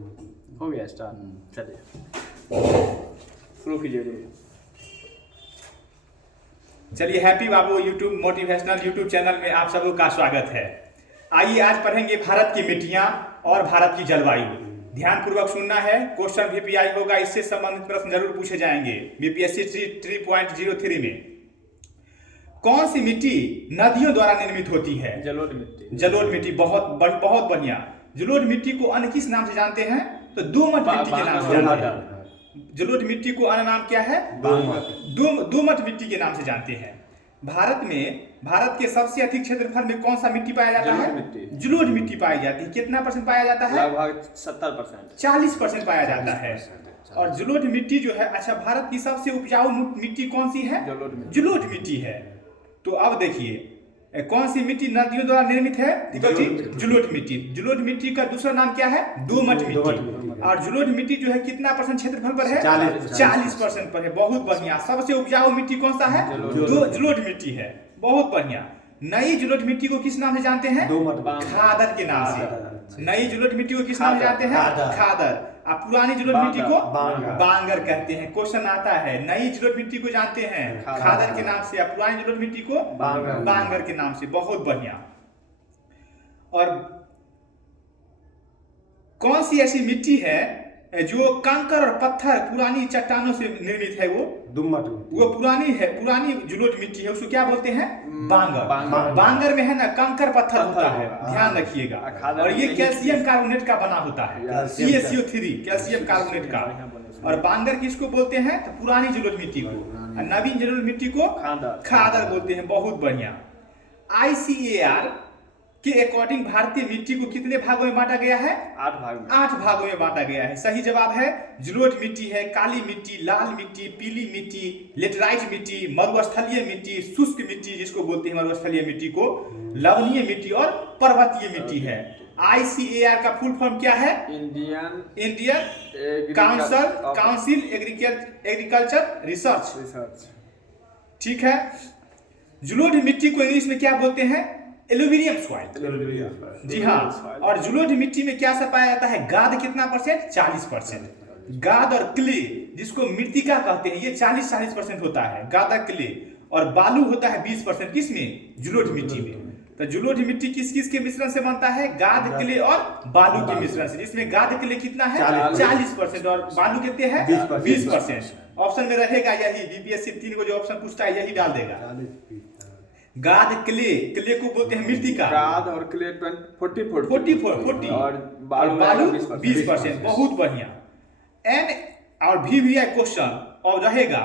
हो गया स्टार्ट। चलिए शुरू कीजिए। चलिए हैप्पी बाबू यूट्यूब मोटिवेशनल यूट्यूब चैनल में आप सबों का स्वागत है। आइए आज पढ़ेंगे भारत की मिट्टियां और भारत की जलवायु। ध्यान पूर्वक सुनना है, क्वेश्चन VPI होगा, इससे संबंधित प्रश्न जरूर पूछे जाएंगे BPSC 3.03 में। कौन सी मिट्टी नदियों द्वारा निर्मित होती है? जलोढ़ मिट्टी। जलोढ़ मिट्टी, बहुत बढ़िया। जलोढ़ मिट्टी को अन्य किस नाम से जानते हैं? तो दोमट मिट्टी के नाम से जानते हैं। जलोढ़ मिट्टी को अन्य नाम क्या है? दोमट मिट्टी के नाम से जानते हैं। भारत के सबसे अधिक क्षेत्रफल में कौन सा मिट्टी पाया जाता है? जलोढ़ मिट्टी पाई जाती है। कितना परसेंट पाया जाता है? लगभग 70%, 40% पाया जाता है। और जलोढ़ मिट्टी जो है, अच्छा, भारत की सबसे उपजाऊ मिट्टी कौन सी है? जलोढ़ मिट्टी है। तो अब देखिए कौन सी मिट्टी नदियों द्वारा निर्मित है? जलोढ़ मिट्टी। जलोढ़ मिट्टी का दूसरा नाम क्या है? दोमट मिट्टी। और जलोढ़ मिट्टी जो है कितना परसेंट क्षेत्रफल पर है? 40% पर है। बहुत बढ़िया। सबसे उपजाऊ मिट्टी कौन सा है? जलोढ़ मिट्टी है। बहुत बढ़िया। नई जलोढ़ मिट्टी को किस नाम से जानते हैं? खादर के नाम से। नई जलोढ़ मिट्टी को किस नाम से जानते हैं? खादर। अब पुरानी जलोढ़ मिट्टी को बांगर कहते हैं। क्वेश्चन आता है, नई जलोढ़ मिट्टी को जानते हैं खादर के नाम से, पुरानी जलोढ़ मिट्टी को बांगर के नाम से। बहुत बढ़िया। और कौन सी ऐसी मिट्टी है जो कंकर और पत्थर पुरानी चट्टानों से निर्मित है? वो पुरानी है, पुरानी जलोढ़ मिट्टी है। उसको क्या बोलते हैं? बांगर। बांगर में है ना कंकर पत्थर होता है, ध्यान रखिएगा। और ये कैल्शियम कार्बोनेट का बना होता है, CaCO3 कैल्शियम कार्बोनेट का। और बांगर किसको बोलते हैं? तो पुरानी जलोढ़ मिट्टी को। नवीन जलोढ़ मिट्टी को खादर बोलते हैं। बहुत बढ़िया। ICAR के अकॉर्डिंग भारतीय मिट्टी को कितने भागों में बांटा गया है? 8 भागों में बांटा गया है। सही जवाब है जलोढ़ मिट्टी है, काली मिट्टी, लाल मिट्टी, पीली मिट्टी, लेटराइट मिट्टी, मरुस्थलीय मिट्टी, शुष्क मिट्टी जिसको बोलते हैं मरुस्थलीय मिट्टी को, लवणीय मिट्टी और पर्वतीय मिट्टी है। ICAR का फुल फॉर्म क्या है? Indian council agriculture research. ठीक है। जलोढ़ मिट्टी को इंग्लिश में क्या बोलते हैं? Aluminium soil. जी हाँ। और जलोढ़ मिट्टी में क्या सब पाया जाता है? गाद कितना परसेंट? 40%। गाद और क्ले जिसको मृत्तिका कहते हैं, ये 40% होता है, गाद और क्ले। और बालू होता है 20%। किसमें? जलोढ़ मिट्टी में। तो जलोढ़ मिट्टी किस किस के मिश्रण से बनता है? गाद, क्ले और बालू के मिश्रण से, जिसमें गाद क्ले कितना है? 40% और बालू कितने हैं? 20%। ऑप्शन में रहेगा यही, BPSC 3 को जो ऑप्शन पूछता है यही डाल देगा। गाद क्ले, क्ले को बोलते हैं मृत्तिका। गाद और क्ले 40 और बालू 20%। बहुत बढ़िया। N और VVI क्वेश्चन और रहेगा,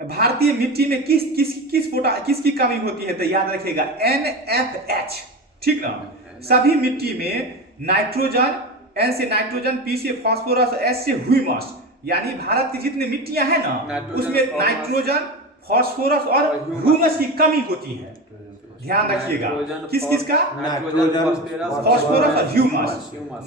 भारतीय मिट्टी में किसकी कमी होती है? तो याद रखिएगा NFH। ठीक ना। सभी मिट्टी में नाइट्रोजन, N से नाइट्रोजन, P से फास्फोरस, S से ह्यूमस। यानी भारत की जितनी मिट्टियां हैं ना, उसमें नाइट्रोजन, फास्फोरस और ह्यूमस की कमी होती है। ध्यान रखिएगा। किस का? फास्फोरस और ह्यूमस।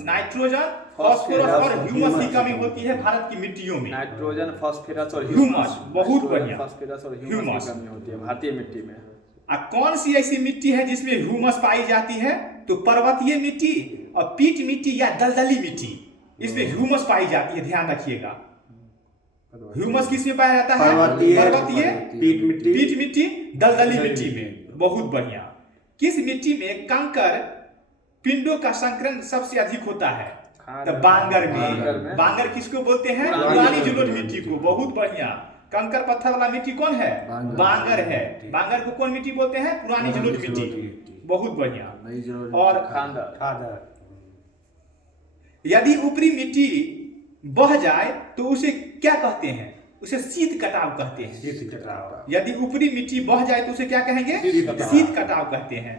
नाइट्रोजन, फास्फोरस और ह्यूमस की कमी होती है भारत की मिट्टियों में। नाइट्रोजन, फास्फोरस और ह्यूमस। बहुत बढ़िया। फास्फोरस और ह्यूमस की कमी होती है भारतीय मिट्टी में। कौन सी ऐसी मिट्टी है जिसमें ह्यूमस पाई जाती है? तो पर्वतीय मिट्टी और पीट मिट्टी या दलदली मिट्टी, इसमें ह्यूमस पाई जाती है। ध्यान रखिएगा। ह्यूमस किसमें पाया जाता है? पर्वतीय, पीट मिट्टी, दलदली मिट्टी में। बहुत बढ़िया। किस मिट्टी में कंकर पिंडों का संकरण सबसे अधिक होता है? तो बांगर में। बांगर किसको बोलते हैं? पुरानी जलोढ़ मिट्टी को। बहुत बढ़िया। कंकर पत्थर वाला मिट्टी कौन है? बांगर है। बांगर को कौन मिट्टी बोलते हैं? पुरानी जलोढ़ मिट्टी। बहुत बढ़िया। और खादर। यदि ऊपरी मिट्टी बह जाए तो उसे क्या कहते हैं? उसे शीत कटाव कहते हैं। यदि ऊपरी मिट्टी बह जाए तो उसे क्या कहेंगे? शीत कटाव कहते हैं।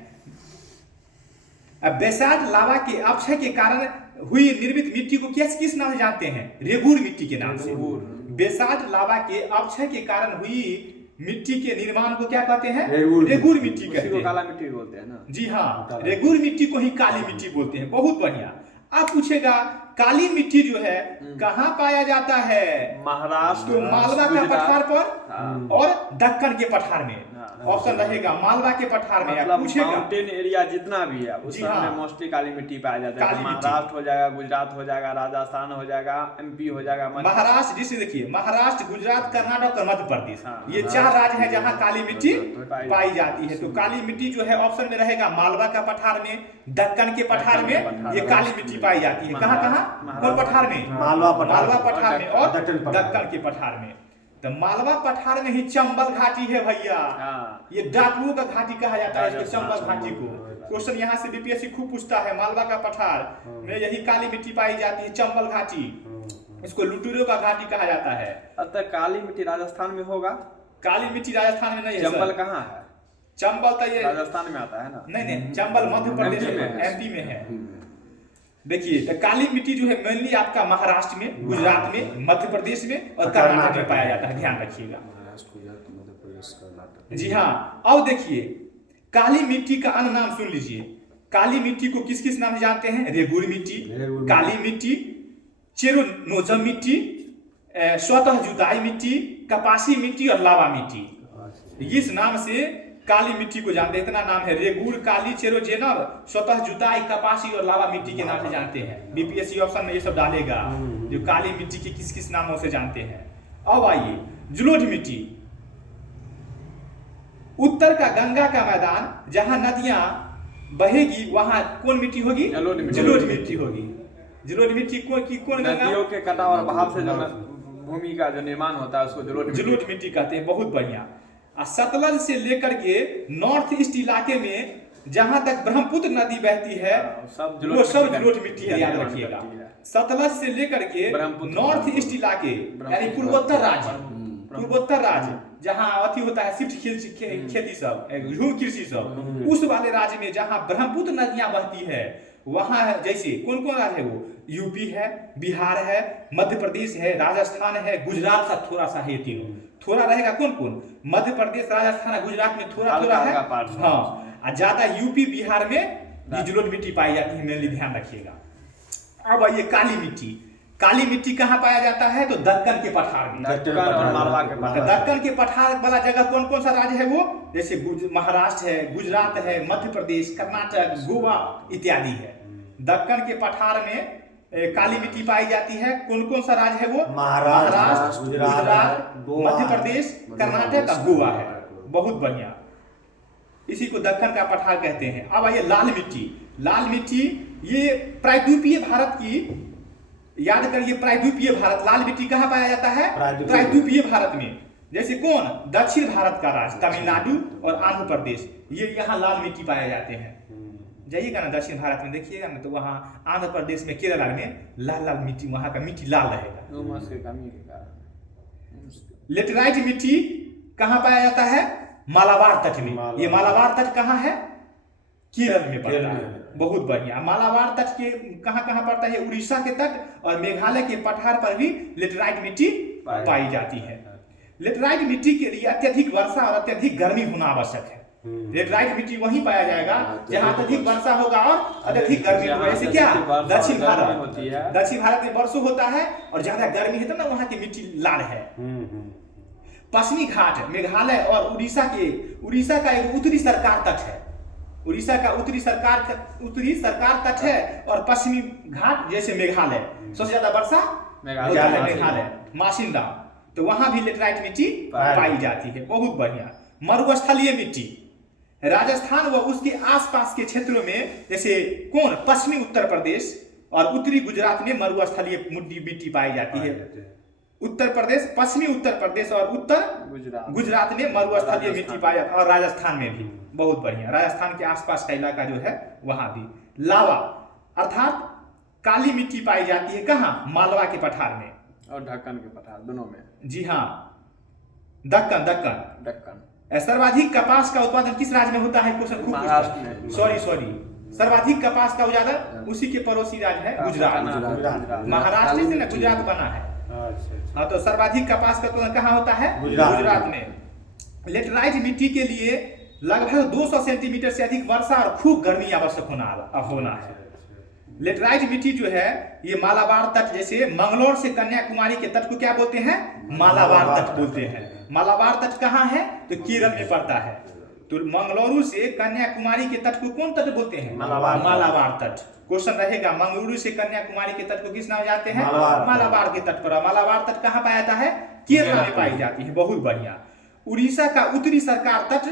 अब बेसाल्ट लावा के अपक्षय के कारण हुई निर्मित मिट्टी को किस नाम से जानते हैं? रेगूर मिट्टी के नाम से। बेसाल्ट लावा के अपक्षय के कारण हुई मिट्टी के निर्माण को क्या कहते हैं? रेगूर मिट्टी कहते हैं। काला मिट्टी बोलते हैं ना। जी हाँ, रेगूर मिट्टी को ही काली मिट्टी बोलते हैं। बहुत बढ़िया। आप पूछेगा काली मिट्टी जो है कहाँ पाया जाता है? महाराष्ट्र, तो मालवा का पठार पर और दक्कन के पठार में। ऑप्शन रहेगा मालवा के पठार में। मतलब पूछेगा माउंटेन एरिया जितना भी है उस जी सब हाँ। में मोस्टली काली मिट्टी पाया जाता है। काली मिट्टी। महाराष्ट्र हो जाएगा, गुजरात हो जाएगा, राजस्थान हो जाएगा, एमपी हो जाएगा, महाराष्ट्र, जिसे देखिए महाराष्ट्र, गुजरात, कर्नाटक और मध्य प्रदेश, हाँ, ये 4 राज्य हैं जहां काली मिट्टी पाई जाती है। तो काली मिट्टी जो है ऑप्शन में रहेगा मालवा का पठार में, दक्कन के पठार में ये काली मिट्टी पाई जाती है। कहाँ कहाँ, कौन पठार में? मालवा पठार में और दक्कन दक्कन के पठार में। तो मालवा पठार में ही चंबल घाटी है भैया। हाँ। ये डाकुओं का घाटी कहा जाता है इसको, चंबल घाटी को। क्वेश्चन यहाँ से बीपीएससी खूब पूछता है। मालवा का पठार में यही काली मिट्टी पाई जाती है, चंबल घाटी। इसको लुटेरों का घाटी कहा जाता है। अतः काली मिट्टी राजस्थान में होगा। काली मिट्टी राजस्थान में नहीं है। चंबल कहाँ है? चंबल तो ये राजस्थान में आता है ना। नहीं, चंबल मध्य प्रदेश में, एमपी में है। देखिए तो काली मिट्टी जो है मेनली आपका महाराष्ट्र में, गुजरात में, मध्य प्रदेश में और कर्नाटक में पाया जाता है, ध्यान रखिएगा। जी हाँ। अब देखिए काली मिट्टी का अन्य नाम सुन लीजिए। काली मिट्टी को किस किस नाम से जानते हैं? रेगुर मिट्टी, काली मिट्टी, चेरोनोजम मिट्टी, स्वतः जुताई मिट्टी, कपासी मिट्टी और लावा मिट्टी। इस नाम से काली मिट्टी को जानते हैं। इतना नाम है, रेगुर, काली, चेरोजेनब, स्वतः जुताई, कपासी और लावा मिट्टी के नाम से जानते हैं। बीपीएससी ऑप्शन में ये सब डालेगा जो काली मिट्टी के किस किस नामों से जानते हैं। अब आइए जलोढ़ मिट्टी। उत्तर का गंगा का मैदान जहां नदियां बहेगी वहां कौन मिट्टी होगी? जलोढ़ मिट्टी होगी। जलोढ़ मिट्टी कौन गंगा? नदियों के कटाव और बहाव से जो भूमि का जो निर्माण होता है उसको जलोढ़ मिट्टी कहते हैं। बहुत बढ़िया। सतलज से लेकर के नॉर्थ ईस्ट इलाके में जहां तक ब्रह्मपुत्र नदी बहती है वो सब जलोढ़ मिट्टी है, याद रखिएगा। सतलज से लेकर के नॉर्थ ईस्ट इलाके यानी पूर्वोत्तर राज्य जहां अति होता है शिफ्ट खेती सब, झूम कृषि सब, उस वाले राज्य में जहां ब्रह्मपुत्र नदियां बहती है वहां है। जैसे कौन कौन राज्य है वो? यूपी है, बिहार है, मध्य प्रदेश है, राजस्थान है, गुजरात सा थोड़ा सा है। तीनों थोड़ा रहेगा। कौन कौन? मध्य प्रदेश, राजस्थान, गुजरात में थोड़ा थोड़ा है। हाँ, ज्यादा यूपी बिहार में ये जलोढ़ मिट्टी पाई जाती है, मेनली ध्यान रखिएगा। अब आइए काली मिट्टी। काली मिट्टी कहाँ पाया जाता है? तो दक्कन के पठार में। दक्कन के पठार वाला जगह कौन कौन सा राज्य है वो? जैसे महाराष्ट्र है, गुजरात है, मध्य प्रदेश, कर्नाटक, गोवा इत्यादि है। दक्कन के पठार में काली मिट्टी पाई जाती है। कौन कौन सा राज्य है वो? महाराष्ट्र, गुजरात, मध्य प्रदेश, कर्नाटक और गोवा है। बहुत बढ़िया। इसी को दक्कन का पठार कहते हैं। अब आइए लाल मिट्टी। लाल मिट्टी ये प्रायद्वीपीय भारत की, याद करिए प्रायद्वीपीय भारत। लाल मिट्टी कहाँ पाया जाता है? प्रायद्वीपीय भारत में। जैसे कौन? दक्षिण भारत का राज्य तमिलनाडु और आंध्र प्रदेश, ये यहाँ लाल मिट्टी पाए जाते हैं। जाइएगा ना दक्षिण भारत में देखिएगा ना तो वहाँ आंध्र प्रदेश में, केरला में लाल लाल मिट्टी, वहाँ का मिट्टी लाल रहेगा। लेटराइट मिट्टी कहाँ पाया जाता है? मालाबार तट में। ये मालाबार तट कहाँ है? केरल में पड़ता है। बहुत बढ़िया। मालाबार तट के कहाँ कहाँ पड़ता है? उड़ीसा के तट और मेघालय के पठार पर भी लेटराइट मिट्टी पाई जाती है। लेटराइट मिट्टी के लिए अत्यधिक वर्षा और अत्यधिक गर्मी होना आवश्यक है। लेटराइट मिट्टी वहीं पाया जाएगा जहां अत्यधिक वर्षा होगा और अत्यधिक गर्मी होगा। ऐसे क्या? दक्षिण भारत में वर्षा होता है और ज्यादा गर्मी है, तब ना वहां की मिट्टी लाल है। पश्चिमी घाट मेघालय और उड़ीसा का एक उत्तरी सरकार तट है। उड़ीसा का उत्तरी सरकार तट है और पश्चिमी घाट जैसे मेघालय, सबसे ज्यादा वर्षा मेघालय, मासिंदा, तो वहां भी लेटराइट मिट्टी पाई जाती है। बहुत बढ़िया। मरुस्थलीय मिट्टी राजस्थान व उसके आसपास के क्षेत्रों में, जैसे कौन? पश्चिमी उत्तर प्रदेश और उत्तरी गुजरात में मरुस्थलीय मिट्टी पाई जाती है। उत्तर प्रदेश, पश्चिमी उत्तर प्रदेश और उत्तर गुजरात में मरुस्थलीय मिट्टी पाई जाती है और राजस्थान में भी। बहुत बढ़िया। राजस्थान के आसपास का इलाका जो है वहां भी। लावा अर्थात काली मिट्टी पाई जाती है कहाँ? मालवा के पठार में और दक्कन के पठार, दोनों में। जी हाँ, दक्कन। सर्वाधिक कपास का उत्पादन किस राज्य में होता है? क्वेश्चन खूब पूछता है। सॉरी, सर्वाधिक कपास का उत्पादन उसी के पड़ोसी राज्य है गुजरात। महाराष्ट्र से ना गुजरात बना है। हाँ, तो सर्वाधिक कपास का उत्पादन कहाँ होता है? गुजरात में। लेटराइट मिट्टी के लिए लगभग 200 सेंटीमीटर से अधिक वर्षा और खूब गर्मी आवश्यक होना है। लेटराइट मिट्टी जो है ये मालाबार तट, जैसे मंगलौर से कन्याकुमारी के तट को क्या बोलते हैं? मालाबार तट बोलते हैं। मालाबार तट कहाँ है? तो केरल में पड़ता है। तो मंगलुरु से कन्याकुमारी के तट को कौन तट बोलते हैं? मालाबार तट। क्वेश्चन रहेगा, मंगलुरु से कन्याकुमारी के तट को किस नाम जाते हैं? मालाबार के तट पर। मालाबार तट कहाँ पाया जाता है? केरल में पाई जाती है। बहुत बढ़िया। उड़ीसा का उत्तरी सरकार तट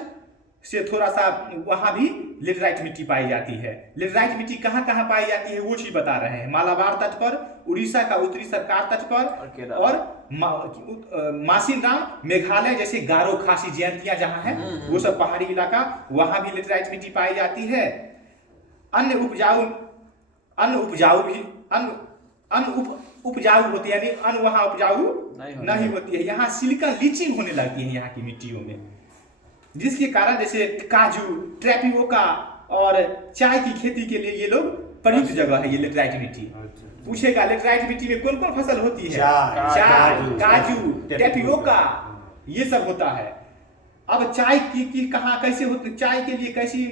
से थोड़ा सा वहां भी लेटराइट मिट्टी पाई जाती है। लेटराइट मिट्टी कहाँ कहाँ पाई जाती है वो चीज बता रहे हैं। मालाबार तट पर, उड़ीसा का उत्तरी सरकार तट पर, और मासिनराम मेघालय जैसे गारो खासी जयंतियां जहां है वो सब पहाड़ी इलाका, वहां भी लेटराइट मिट्टी पाई जाती है। अन्य उपजाऊ होती है, यानी अन्य वहां उपजाऊ नहीं होती है। यहाँ सिलिकॉन लीचिंग होने लगती है यहाँ की मिट्टियों में, जिसके कारण जैसे काजू, ट्रैपियोका और चाय की खेती के लिए ये लोग प्रयुक्त जगह है ये लेटराइट मिट्टी। पूछेगा लेटराइट मिट्टी में कौन कौन फसल होती है? चाय, काजू, ट्रैपियोका, ये सब होता है। अब चाय की कहाँ कैसे होती? चाय के लिए कैसी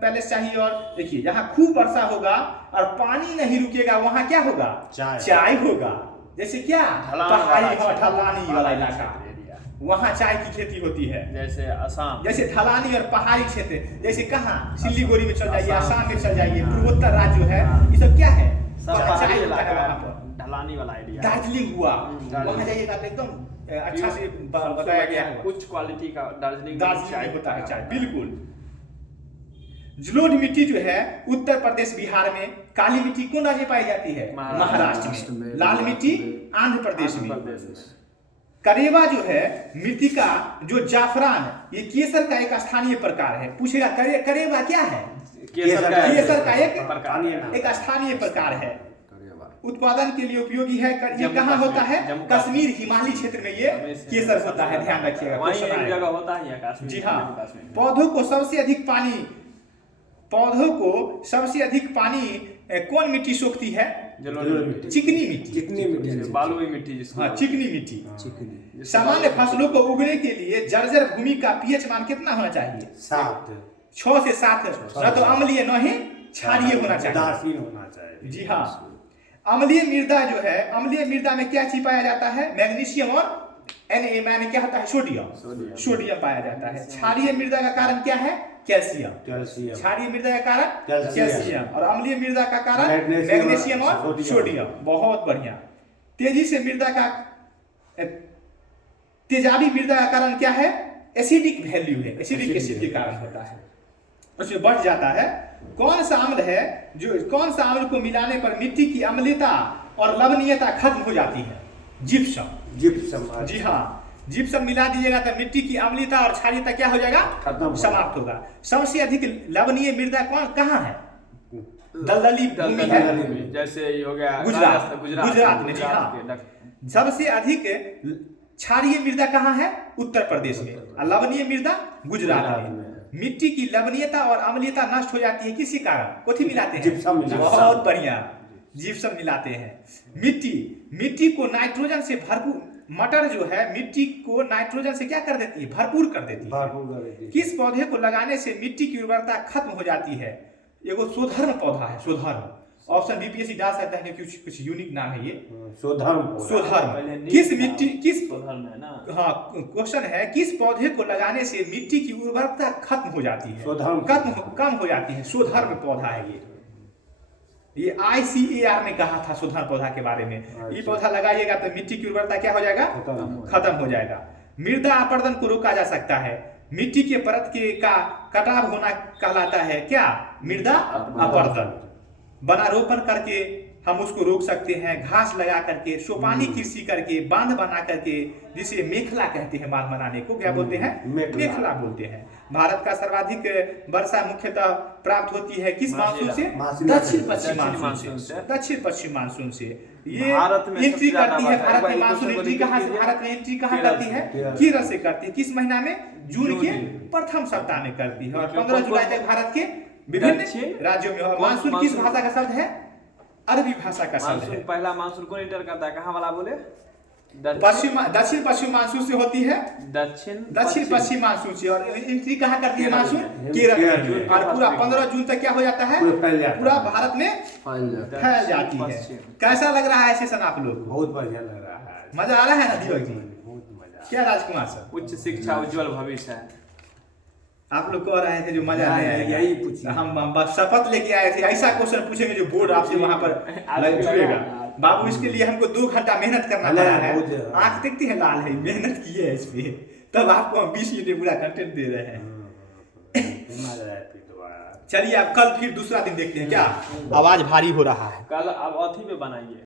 पैलेस चाहिए? और देखिए यहाँ खूब वर्षा होगा और पानी नहीं रुकेगा, वहाँ क्या होगा? चाय होगा। जैसे क्या? पहाड़ी ढलानी वाला इलाका, वहाँ चाय की खेती होती है। जैसे असम, जैसे ढलानी और पहाड़ी क्षेत्र, जैसे कहाँ? सिलीगुड़ी में चल जाइए, असम में चल जाइए, पूर्वोत्तर राज्य जो है ये सब क्या है? चाय होता है वहाँ पर। ढलानी वाला एरिया। दार्जिलिंग हुआ, वहाँ जाइएगा तो एकदम अच्छा से बताया गया है। उच्च क्वालिटी का दार्जिलिंग होता है चाय, बिल्कुल। जलोढ़ मिट्टी जो है उत्तर प्रदेश, बिहार में। काली मिट्टी कौन राज्य पाई जाती है? महाराष्ट्र में। लाल मिट्टी आंध्र प्रदेश में। करेवा जो है मृतिका, जो जाफरान, ये केसर का एक स्थानीय प्रकार है। पूछेगा करेवा क्या है? केसर का एक स्थानीय प्रकार है। उत्पादन के लिए उपयोगी है। ये कहाँ होता है? कश्मीर, हिमालय क्षेत्र में ये केसर होता है, ध्यान रखिएगा। जगह होता है जी हाँ। पौधों को सबसे अधिक पानी कौन मिट्टी सोखती है? चिकनी मिट्टी, बालुई मिट्टी। हाँ, चिकनी मिट्टी। सामान्य फसलों को उगने के लिए जर्जर भूमि का पीएच मान कितना होना चाहिए? 6 से 7। न तो अम्लीय न ही क्षारीय होना चाहिए। जी हाँ। अम्लीय मृदा जो है, अम्लीय मृदा में क्या चीज पाया जाता है? मैग्नीशियम और Na क्या होता है? सोडियम पाया जाता है। क्षारीय मृदा का कारण क्या है? कैल्शियम। क्षारीय मृदा का कारण कैल्शियम, और अम्लीय मृदा का कारण मैग्नीशियम और सोडियम। बहुत बढ़िया। तेजाबी मृदा का कारण क्या है? एसिडिक वैल्यू है, एसिडिक एसिड के कारण होता है, उसमें बढ़ जाता है। कौन सा अम्ल को मिलाने पर मिट्टी की अम्लता और लवणीयता खत्म हो जाती है? जिप्सम। जी हाँ, जिप्सम मिला दीजिएगा तो मिट्टी की अम्लता और क्षारीयता क्या हो जाएगा? समाप्त होगा। सबसे अधिक लवणीय मृदा कहाँ है? दलदली भूमि है, जैसे हो गया गुजरात में। जी हाँ। सबसे अधिक क्षारीय मृदा कहाँ है? उत्तर प्रदेश में। और लवणीय मृदा गुजरात में। मिट्टी की लवणीयता और अम्लीयता नष्ट हो जाती है किसी कारण? कोथी मिलाते हैं? जिप्सम। बहुत बढ़िया, जिप्सम मिलाते हैं। मिट्टी को नाइट्रोजन से भरपूर, मटर जो है मिट्टी को नाइट्रोजन से क्या कर देती है? भरपूर कर देती है। किस पौधे को लगाने से मिट्टी की उर्वरता खत्म हो जाती है? एगो शोधर्म पौधा है, शोधर्म। ऑप्शन बीपीएससी डाल सकता है, कुछ यूनिक नाम है ये, शोधर्म। किस हाँ, क्वेश्चन है किस पौधे को लगाने से मिट्टी की उर्वरता खत्म हो जाती है? कम हो जाती है। शोधर्म पौधा है ये ICAR ने कहा था शोधन पौधा के बारे में। ये पौधा लगाइएगा तो मिट्टी की उर्वरता क्या हो जाएगा? खत्म हो जाएगा। मृदा अपरदन को रोका जा सकता है। मिट्टी के परत का कटाव होना कहलाता है क्या? मृदा अपरदन। वनारोपण करके हम उसको रोक सकते हैं, घास लगा करके, सोपानी कृषि करके, बांध बना करके, जिसे मेखला कहते हैं। बांध बनाने को क्या बोलते हैं? मेखला बोलते हैं। भारत का सर्वाधिक वर्षा मुख्यतः प्राप्त होती है किस मानसून से? दक्षिण पश्चिम मानसून से। ये एंट्री करती है भारत में। मानसून एंट्री कहाँ से? भारत में एंट्री कहाँ करती है? केरल से करती है। किस महीना में? जून के प्रथम सप्ताह में करती है। और 15 जुलाई तक भारत के विभिन्न राज्यों में। मानसून किस भाषा का शब्द है? अरबी भाषा का शब्द है। पहला मानसून कौन एंटर करता है? कहाँ वाला बोले? दक्षिण पश्चिम मानसून से होती है, दक्षिण पश्चिम मानसून से, और एंट्री कहाँ करती है मानसून? केरल। और पूरा 15 जून तक क्या हो जाता है? पूरा भारत में फैल जाती है। कैसा लग रहा है सेशन आप लोग? बहुत बढ़िया लग रहा है, मजा आ रहा है ना दीपक जी? बहुत मजा। क्या राजकुमार सर, उच्च शिक्षा उज्जवल भविष्य है। आप लोग कह रहे थे जो मजा नहीं आएगा, यही पूछिए। हम बस शपथ लेके आए थे, ऐसा क्वेश्चन पूछेंगे जो बोर्ड आपसे वहां पर जुड़ेगा। बाबू इसके लिए हमको 2 घंटा मेहनत करना पड़ा है, आंख देखती है लाल है, मेहनत की है इस पे, तब आपको हम 20 मिनट में पूरा कंटेंट दे रहे हैं। चलिए अब कल फिर दूसरा दिन देखते हैं, क्या आवाज भारी हो रहा है? कल अब अथी पे बनाइए।